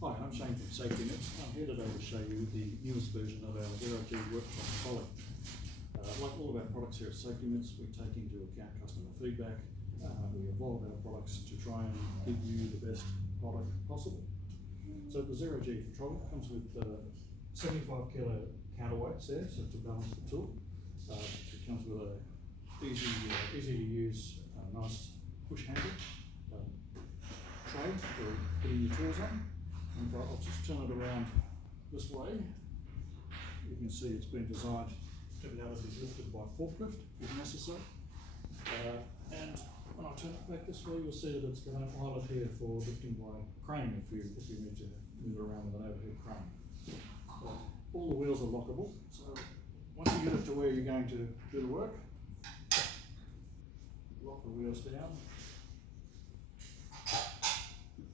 Hi, I'm Shane from Safety Mits. I'm here today to show you the newest version of our 0G Workshop Trolley. Like all of our products here at Safety Mits, we take into account customer feedback. We evolve our products to try and give you the best product possible. So the 0G Trolley comes with 75 kilo counterweights there, so to balance the tool. It comes with a easy to use, nice push handle tray for putting your tools on. And I'll just turn it around this way. You can see it's been designed to be able to be lifted by forklift if necessary. And when I turn it back this way, you'll see that it's got an eyelet here for lifting by crane if you need to move it around with an overhead crane. All the wheels are lockable, so once you get it to where you're going to do the work, lock the wheels down.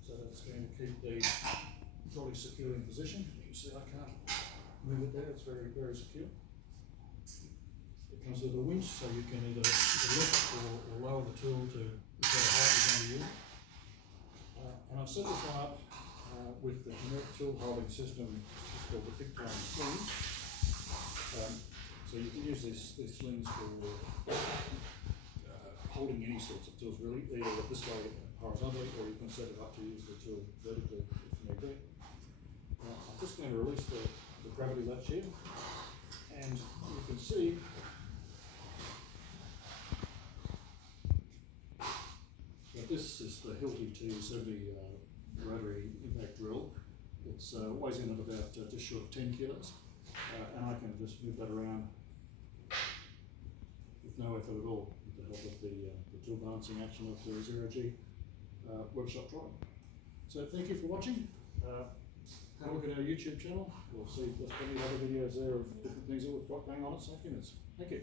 So that's going to keep the trolley secure in position. You can see I can't move it there, it's very, very secure. It comes with a winch, so you can either lift or lower the tool to whichever height you're going to use. And I've set this one up with the inert tool holding system, which is called the Big Time Sling. So you can use these slings for holding any sorts of tools really, either this way horizontally, or you can set it up to use the tool vertically if need be. I'm just going to release the gravity latch here, and you can see that this is the Hilti T70 rotary impact drill. It's weighs in at about just short of 10 kilos, and I can just move that around with no effort at all with the help of the tool balancing action of the 0G Workshop Trolley. So thank you for watching. Have a look at our YouTube channel. We'll see there's plenty of other videos there of different things that we've got going on at Safety Mits. Thank you.